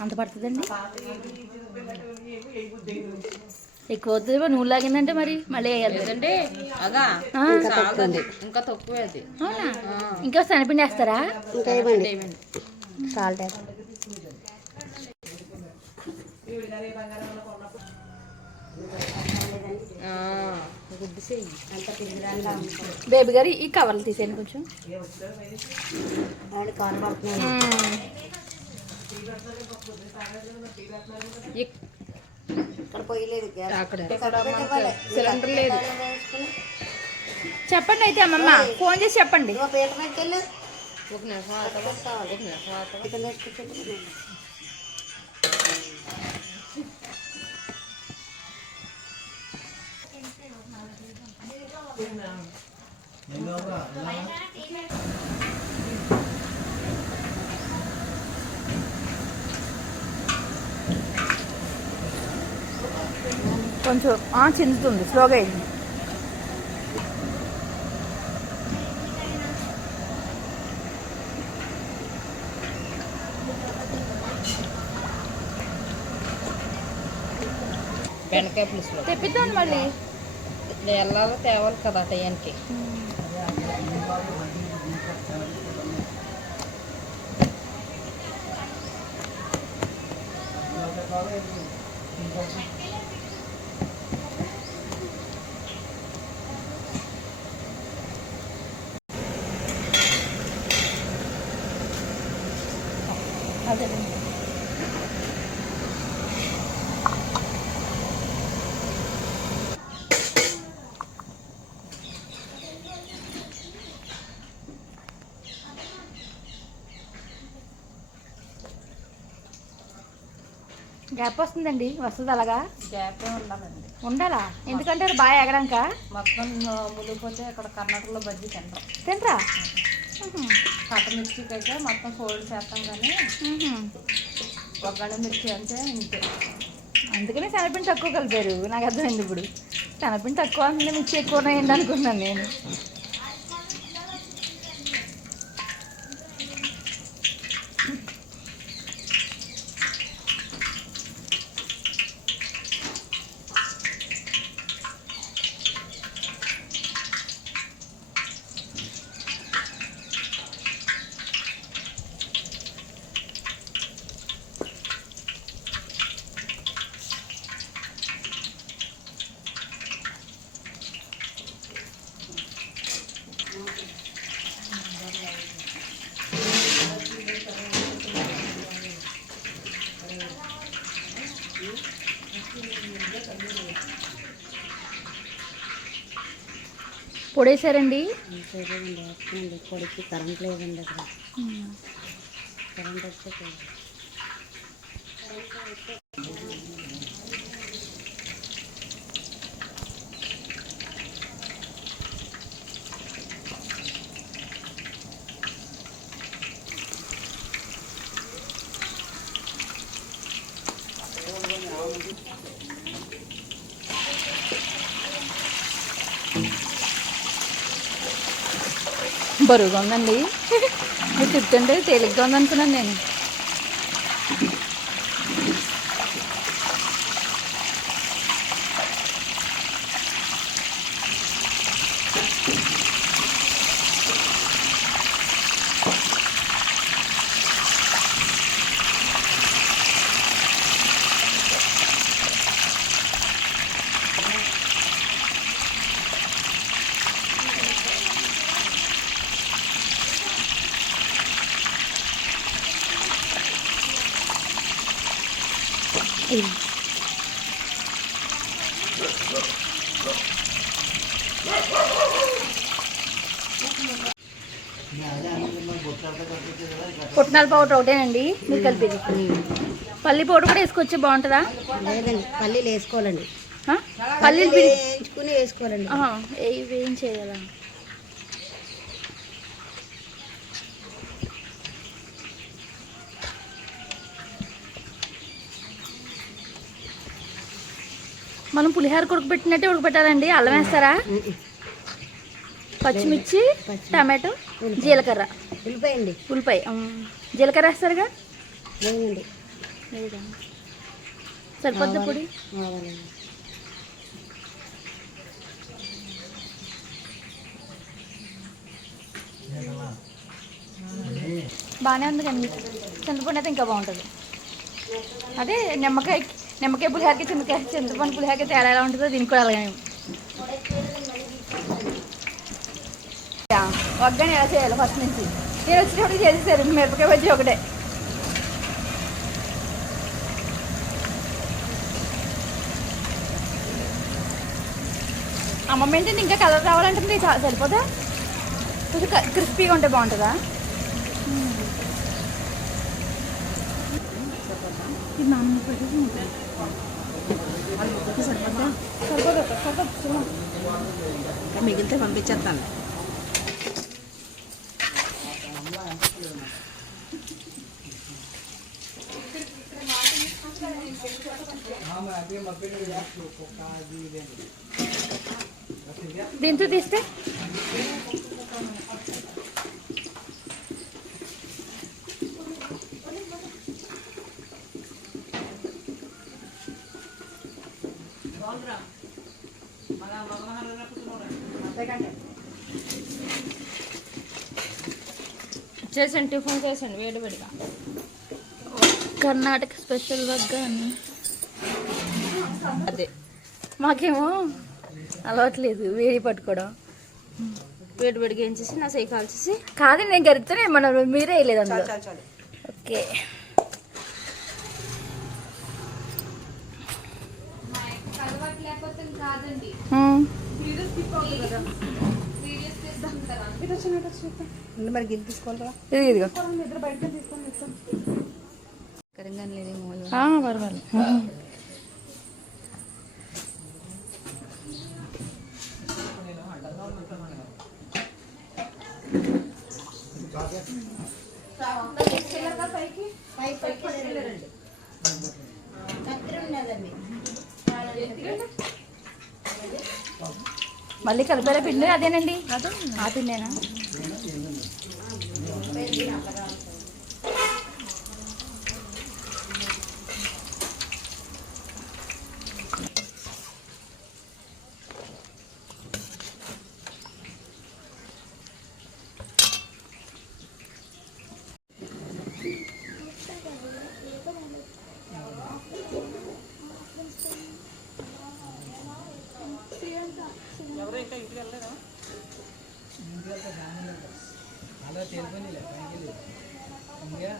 అంత పడుతుందండి? ఎక్కువ అవుతుందేమో నువ్వు లాగిందంటే మరి మళ్ళీ వేయాలి. లేదంటే అగా ఇంకా తక్కువే అది. అవునా? ఇంకా శనపిండి వేస్తారా? ఇంకా సాల్ట్ గుడ్డు చెయ్యి అంత పిండిరానిలా ఉంది బేబీ గారు ఈ కవర్లు తీసేయండి కొంచెం. సిలిండర్ లేదు. చెప్పండి అయితే అమ్మమ్మ. ఫోన్ చేసి చెప్పండి. ఒక నిమిషం ఒక నిమిషం కొంచెం ఆ, చిందుతుంది స్లోగా అయింది బెండకాయ పులుసులో తెప్పిద్దాం మళ్ళీ వెళ్ళాలో తేవాలి కదా టయానికి అదే గ్యాప్ వస్తుందండి వస్తుంది అలాగా? గ్యాప్ ఉండాలండి. ఉండాలా? ఎందుకంటే అది బాగా ఎగడాక మొత్తం మునిగిపోతే ఇక్కడ కర్ణాటకలో బజ్జీ తింటాం. తింటరా? కట్ట మిర్చికి అయితే మొత్తం ఫోల్డ్ చేస్తాం కానీ ఒగ్గడ మిర్చి అంటే ఇంతే. అందుకనే శనగపిండి తక్కువ కలిపారు. నాకు అర్థమైంది ఇప్పుడు. శనగపిండి తక్కువ మిర్చి ఎక్కువ ఉన్నాయండి అనుకున్నాను నేను. పొడేశారండి? కొడుకు కరెంట్ లేదండి అక్కడ. కరెంట్ వస్తే బరువుగా ఉందండి. మీరు తిట్టండి తేలిగ్గా ఉందనుకున్నాను నేను. పుట్నాల పౌడర్ ఒకటేనండి మీరు కలిపేది. పల్లి పౌడర్ కూడా వేసుకొచ్చే బాగుంటుందా? లేదండి పల్లీలు వేసుకోవాలండి? పల్లీలు వేయించుకుని వేసుకోవాలండి. ఏం చేయాలా? మనం పులిహోర ఉడకబెట్టినట్టే ఉడకబెట్టాలండి. అల్లం వేస్తారా? పచ్చిమిర్చి టమాటో జీలకర్ర. ఉల్లిపాయ ఉమ్. జీలకర్ర వేస్తారుగా? సరిపోద్ది పొడి? బాగానే ఉంది కానీ చింతపండు అయితే ఇంకా బాగుంటుంది. అదే నిమ్మకాయ నిమ్మకాయ పులిహోరకి చింతకాయ చింతపండు పులిహోరకి తేడా ఎలా ఉంటుందో దీనికి కూడా అలాగే. వగ్గని ఎలా చేయాలి ఫస్ట్ నుంచి. నేను వచ్చేటప్పుడు చేసేసారు మిరపకాయ బజ్జీ ఒకటే. అమ్మమ్మ ఏంటంటే ఇంకా కలర్ రావాలంటుంది చా- సరిపోదా? కొంచెం క- క్రిస్పీగా ఉంటే బాగుంటుందా? ఇది నాన్న పెట్టేసి మిగిలితే పంపించేస్తాను దీంతో తీస్తే చేసండి టిఫిన్ చేసండి వేడి వేడిగా. కర్ణాటక స్పెషల్ అని. అదే. మాకేమో అలవాట్లేదు వేడి పట్టుకోవడం. వేడి వేడిగా ఏం చేసి నా సై కాల్చేసి? కాదు నేను గరితేనే మన మీరే వేయలేదు అందులో. ఓకే. మరి గిన్నె తీసుకోవాలా ఇది ఇదిగో. కరంగా లేదేమో ఆ, పర్వాలేదు. మళ్ళీ కలిపేలా పిండి అదేనండి? ఆ పిండేనా? ఇంటికి వెళ్ళలేదా ఇంటికి వెళ్తే చాలా తెలిపని లేదు పైకి లేదు ఇంకా